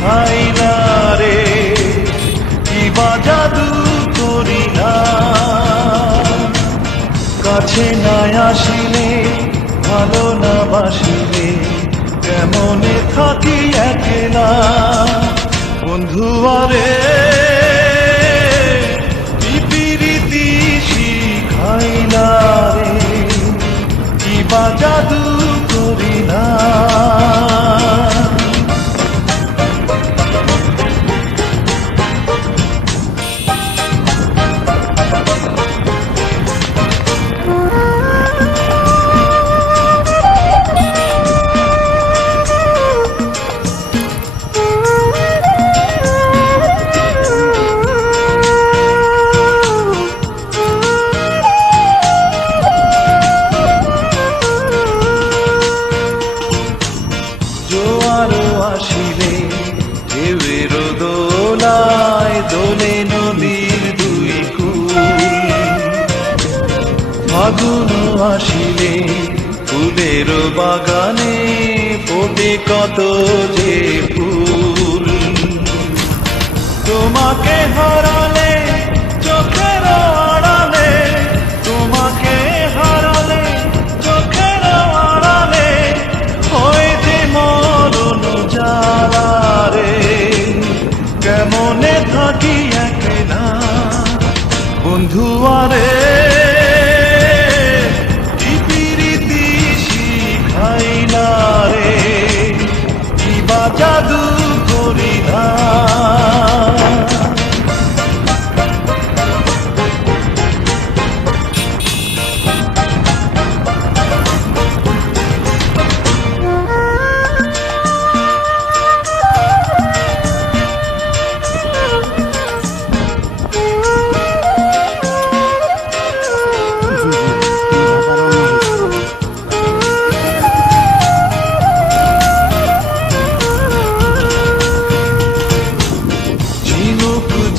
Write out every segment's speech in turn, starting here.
খাই না রে, কি বা জাদু করি না। কাছে না আসিলে, ভালো না বাসিলে, কেমনে থাকি একলা বন্ধু আরে। পিপিরিতি শিখাই না রে, কি বা জাদু করি না। আসিলে ঢেউয়ের দোলায় দোলে নদীর দুই কূল। ফাগুন আসিলে ফুলের বাগানে ফোটে কত যে ফুল। তোমাকে হারালে চোখের আড়ালে, তোমাকে হারালে চোখের আড়ালে, হয় যে মরণ জ্বালা রে, কেমনে থাকি একলা বন্ধু আরে। পিপিরিতি শিখাই না রে, কি বা জাদু করি না।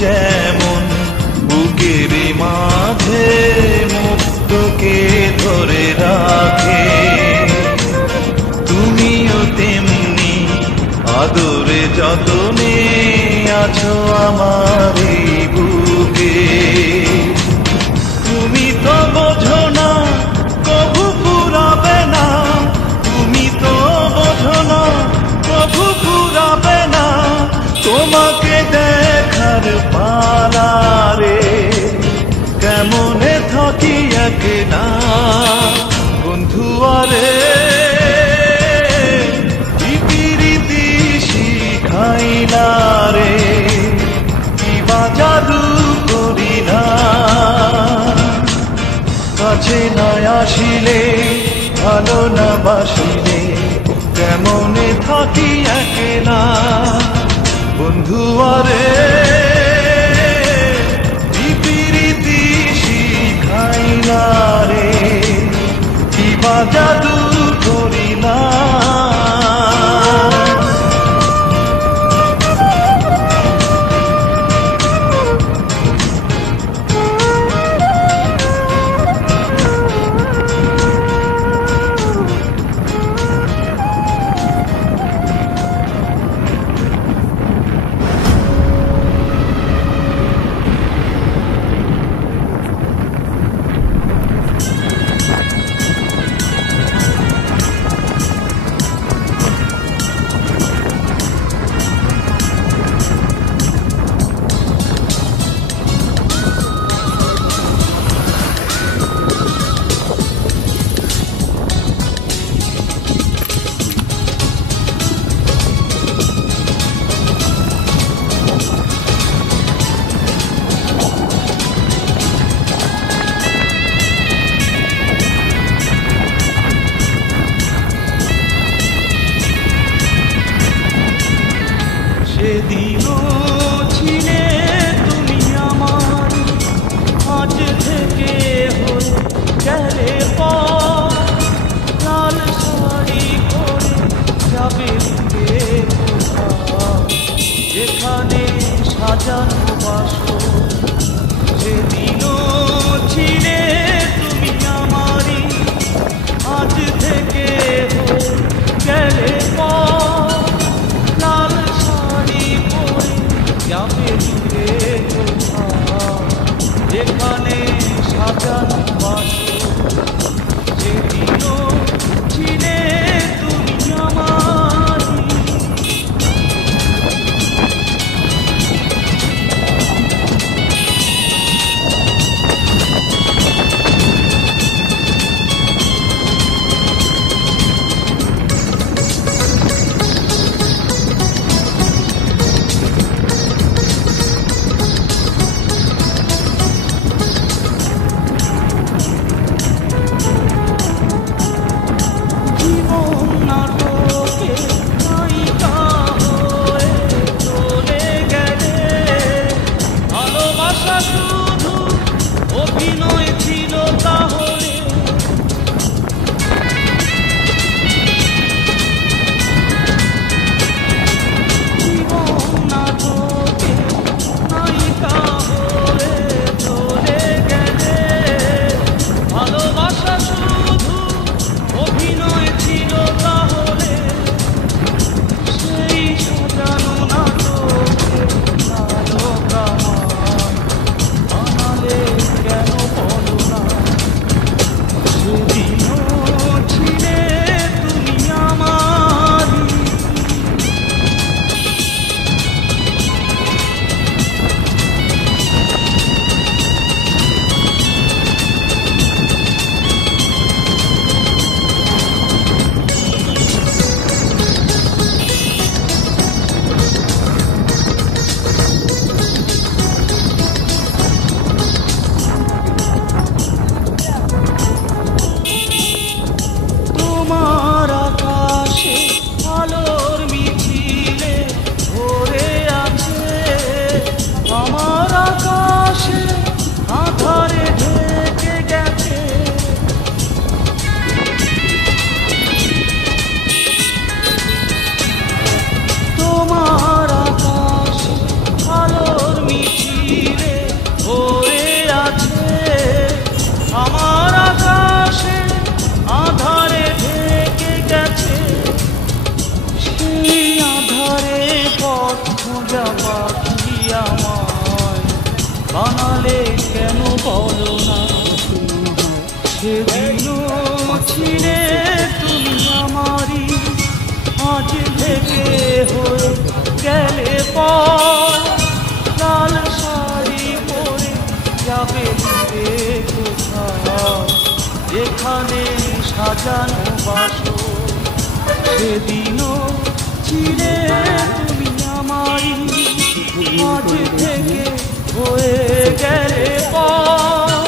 যেমন বুকের মাঝে মুক্তকে ধরে রাখে, তুমিও তেমনি আদরে যতনে আছো আমার এই বুকে। তুমি তো বোঝো না, কভু ফুরাবে না, তুমি তো বোঝো না, কভু ফুরাবে না, তোমাকে দেখার পালা রে, কেমনে থাকি একলা বন্ধু আরে। পিপিরিতি শিখাই না রে, কি বা জাদু করি না। কাছে না আসিলে, ভালো না বাসিলে, কেমনে থাকি একলা বন্ধু আরে। পিপিরিতি শিখাই না রে, কি বা জাদু করি না। সেদিনও ছিলে তুমি আমার, আজ থেকে হয়ে গেলে পর। লাল শাড়ি পরে যাবে যেখানে সাজানো বাসর। সেদিনও ছিলে তুমি আমারই, আজ থেকে হয়ে গেলে পর। লাল শাড়ি বানালে কেন বলো না, সেদিনও ছিলে তুমি আমারই, আজ থেকে হয়ে গেলে পর। লাল শাড়ি পরে যাবে দূরে কোথাও, যেখানে সাজানো বাসর, সেদিনও ছিলে তুমি আমারই, আজ থেকে হয়ে গেলে পর।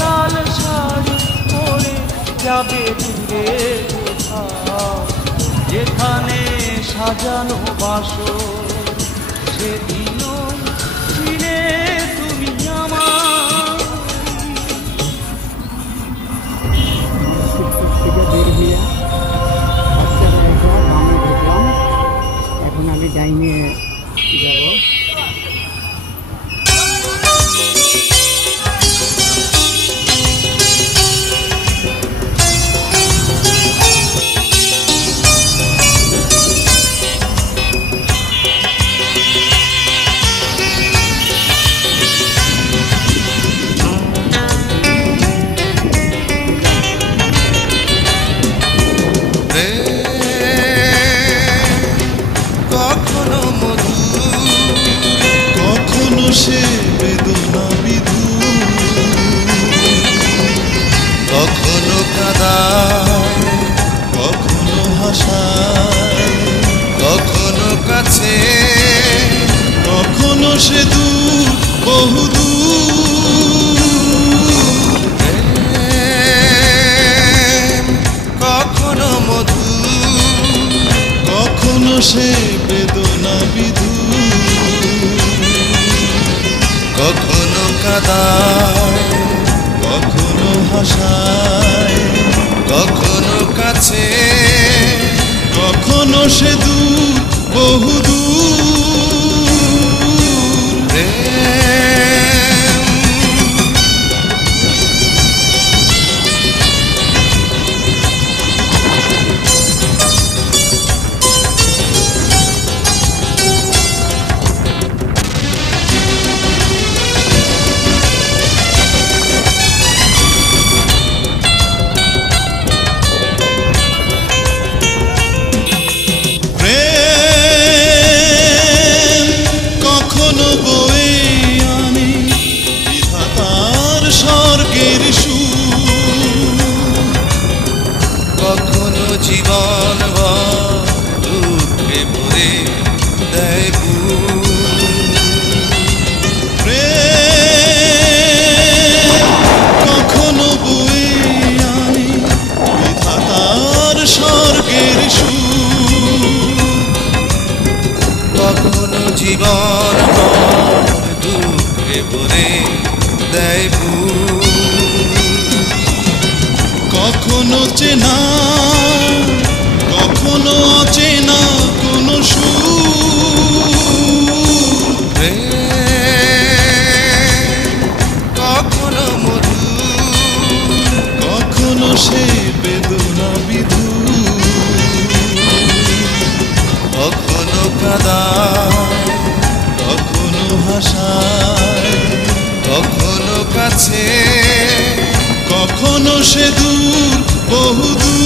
লাল শাড়ি পরে যাবে দূরে কোথাও, যেখানে সাজানো বাসর, সেদিনও ছিলে তুমি আমার। থেকে বের হইয়া বাচ্চারা একটা গ্রামে ঢুকলাম। এখন আমি ডাইনে যাব। কখনো মধু, কখনো সে বেদনা বিধু, কখনো কাঁদায়, কখনো হাসায়, কখনো কাছে, কখনো সে দূর বহু দূর। প্রেম কখনো মধু, কখনো সে বেদনা বিধু, কখনো কাঁদায়, কখনো হাসায়, কখনো কাছে, কখনো সে দূর বহু দূর। প্রেম কখনো বয়ে আনে বিধাতার স্বর্গের সুর, কখনো জীবন দুঃখে ভরে দেয় প্রেম কখনো বয়ে আনে বিধাতার স্বর্গের সুর, কখনো জীবন দুঃখে ভরে দেয় কখনো চেনা, কখনো অচেনা কোনো সুর। কখনো মধু, কখনো সে বেদনা বিধু, কখনো কাঁদায়, কখনো হাসায়, কখনো কাছে, কখনো সে দূর বহু দূর।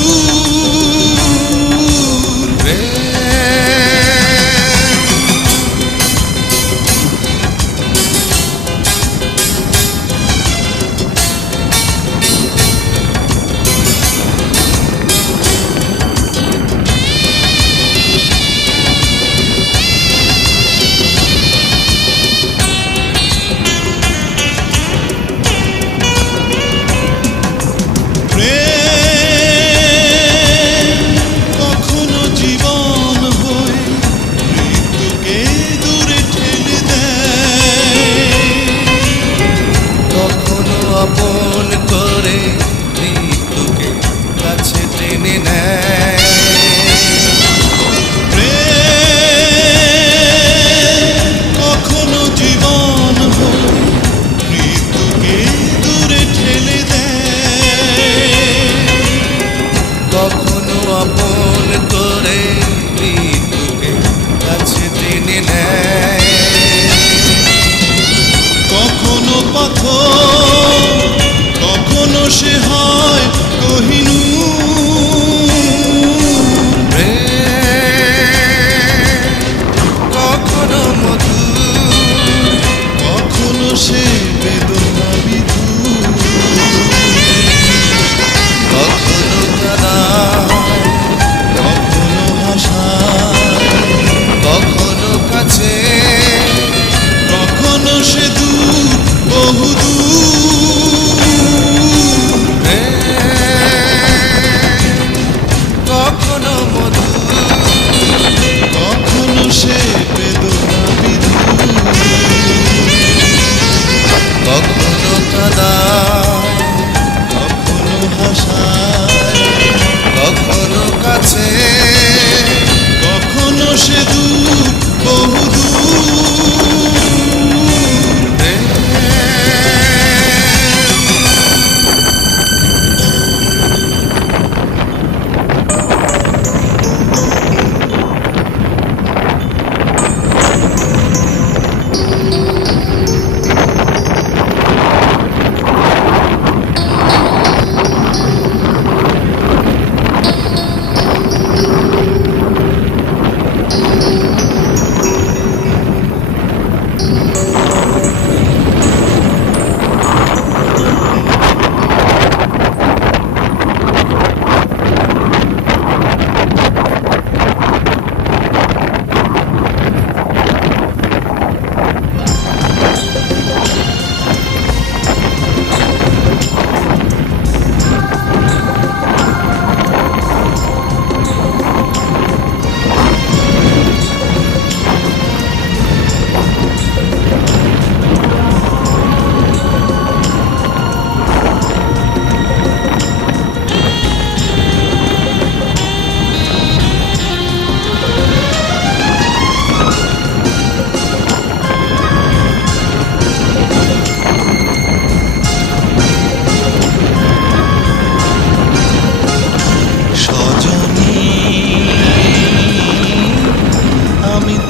কখনো জীবন হয়ে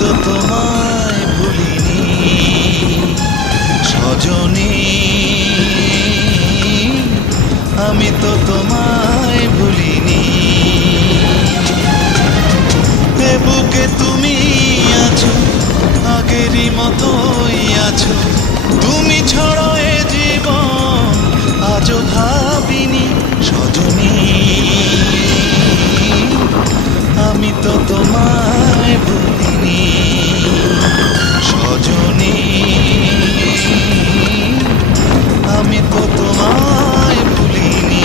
তো তোমায় ভুলিনি সজনী, আমি তো তোমায় ভুলিনি। এ বুকে তুমি আছো, আগেরই মতোই আছো, তুমি ছাড়া এ জীবন আজও ভাবিনি সজনী, আমি তো তোমায় ভুলিনি সজনী, আমি তো তোমায় ভুলিনি।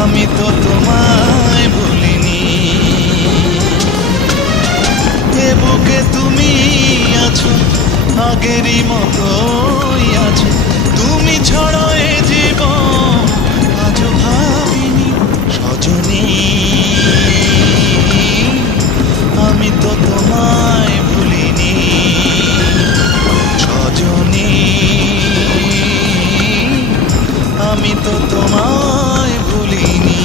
আমি তো তোমায় ভুলিনি। এ বুকে তুমি আছো, আগেরই মতোই আছো, তুমি ছাড়া এ জীবন আজও ভাবিনি সজনী। আমি তো তোমায় ভুলিনি সজনী, আমি তো তোমায় ভুলিনি।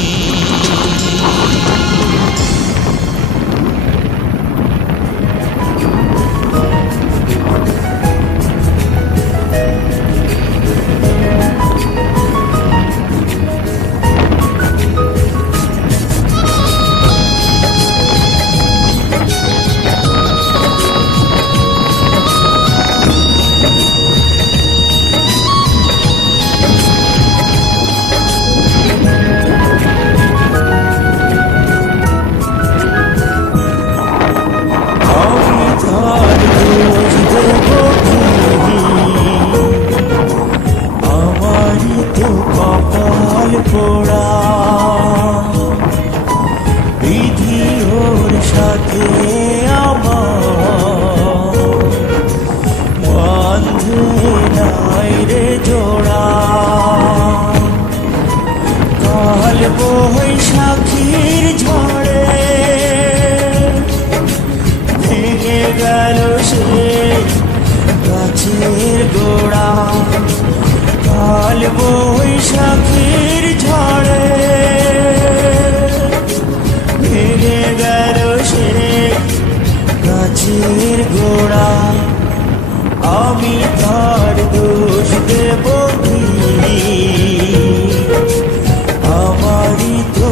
বৈশাখীর ঝড়ে ভেঙে গেল সে গাছের গোড়া, কাল বৈশাখীর ঝড়ে ভেঙে গেল সে গাছের গোড়া। আমি তার দোষ দেব কি, আমারই তো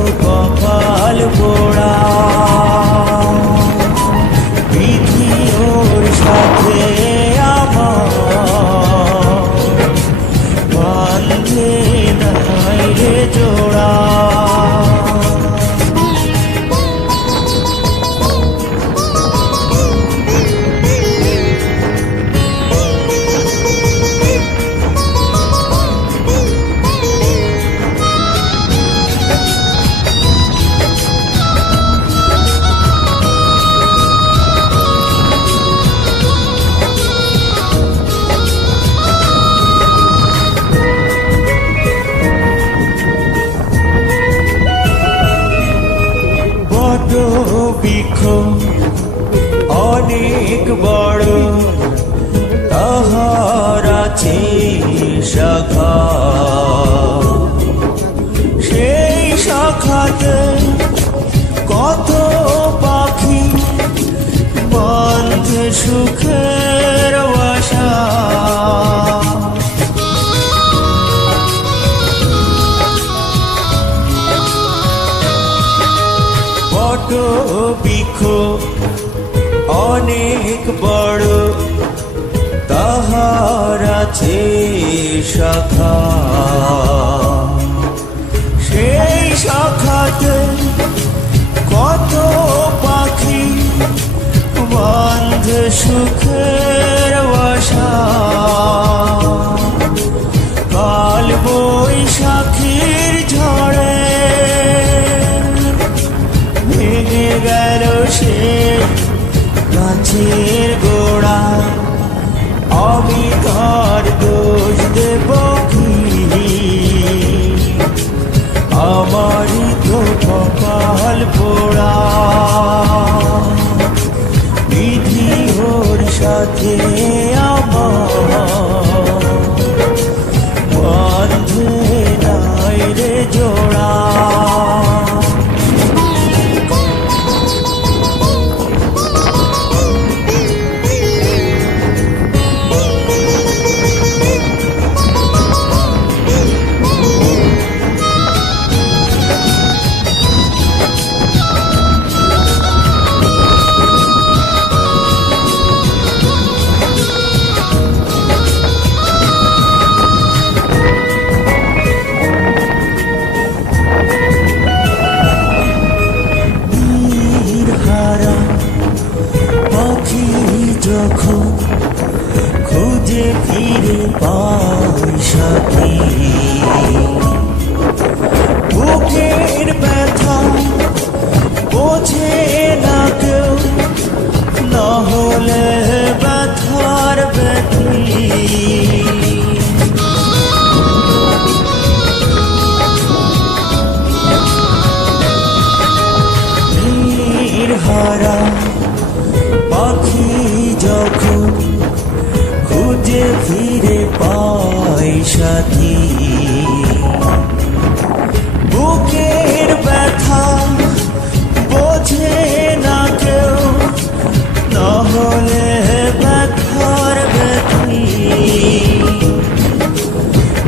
অনেক বড় তাহার আছে শাখা, সেই শাখাতে কত পাখি বাঁধে সুখের বাসা। বট বৃক্ষ অনেক বড় তাহার আছে শাখা, সেই শাখাতে কত পাখি বাঁধে সুখের বাসা। কাল বৈশাখীর ঝড়ে ভেঙে গেল সে গাছের গোড়া, আমি তার দোষ দেব কি? আমারই তো কপাল পোড়া, বিধি ওর সাথে আমার বাঁধে নাই রে জোড়া। পাখি যখন খুঁজে ফিরে পাই সাথী, বুকের ব্যথা বোঝে না কেউ, না হলে ব্যথার ব্যথী। হারা পাখি যখন খুঁজে ফিরে পাই সাথী, বুকের ব্যথা বোঝে না কেউ, না হলে ব্যথার ব্যথী।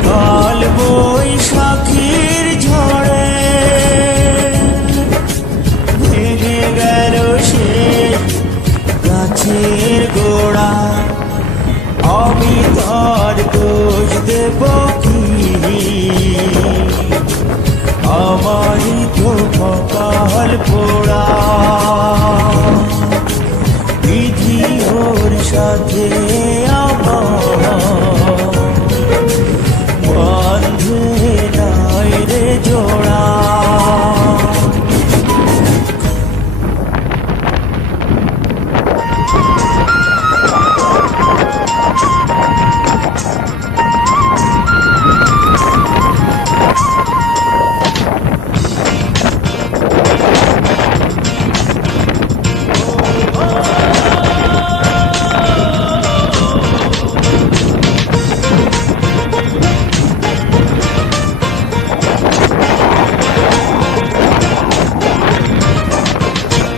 কাল বৈশাখীর ঝড়ে ভেঙে গেল সে গাছের গোড়া, আমি তার দোষ দেব কি? আমারই তো কপাল পোড়া, বিধি ওর সাথে আমার বাঁধে নাই রে জোড়া।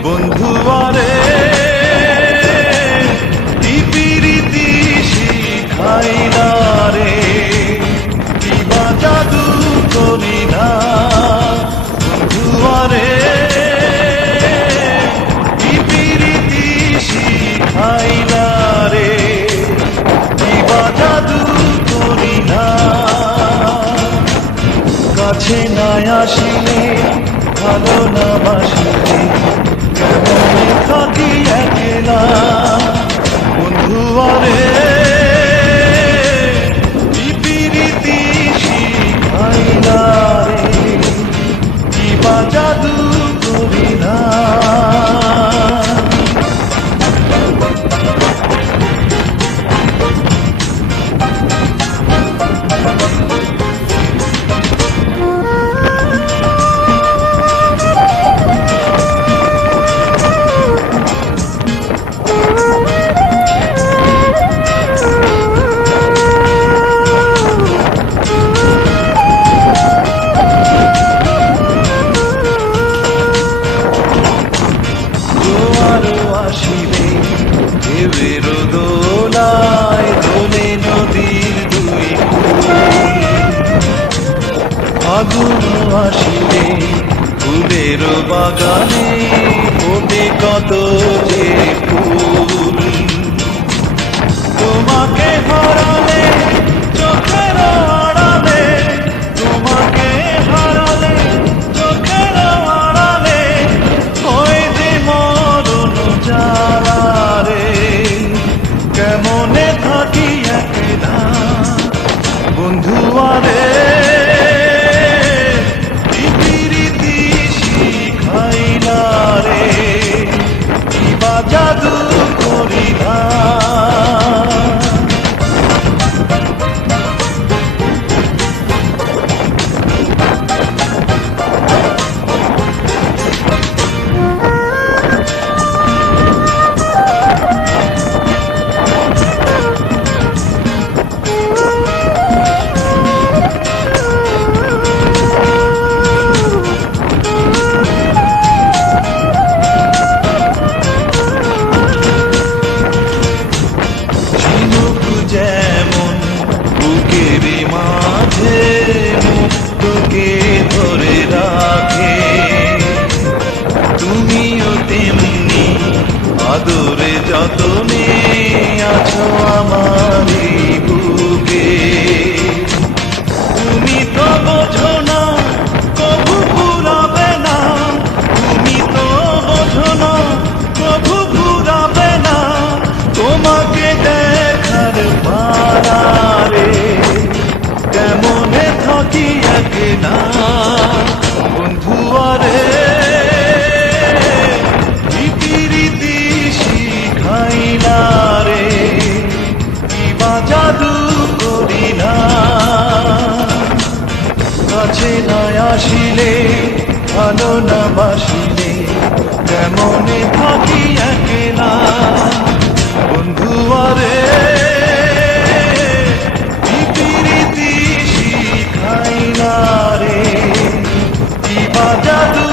বন্ধুয়ারে প্রীতি শিখাই না রে, কিবা জাদু করি না। বন্ধুয়ারে প্রীতি শিখাই না রে, কিবা জাদু করি না। কাছে না আসিলে ভালো না বাসিলে কেমন থাকি একলা। বন্ধুয়ারে প্রীতি শিখাই না রে, কিবা জাদু করি না। আসিলে ঢেউয়ের দোলায় দোলে নদীর দুই কূল। ফাগুন আসিলে ফুলের বাগানে ফোটে কত যে ফুল। তোমাকে হারালে চোখের আড়ালে, তোমাকে হারালে চোখের আড়ালে হয় যে মরণ জ্বালা রে। কেমনে থাকি একলা বন্ধু আরে, প্রীতি শিখাইলা রে, কি বা জাদু করিলা। যেমন বুকের মাঝে মুক্তকে ধরে রাখে, তুমিও তেমনি আদরে যতনে আছো আমারই বুকে। তুমি তো বোঝো না কভু ফুরাবে না, তুমি তো বোঝো না কভু ফুরাবে না, তোমাকে দেখার পারারে কেমনে থাকি একলা বন্ধু আরে। প্রীতি শিখাইলা রে, কি বা জাদু করিলা। কাছে না আসিলে ভালো না বাসিলে কেমনে থাকি একলা বন্ধু আরে। প্রীতি শিখাইলা রে, কি বা জাদু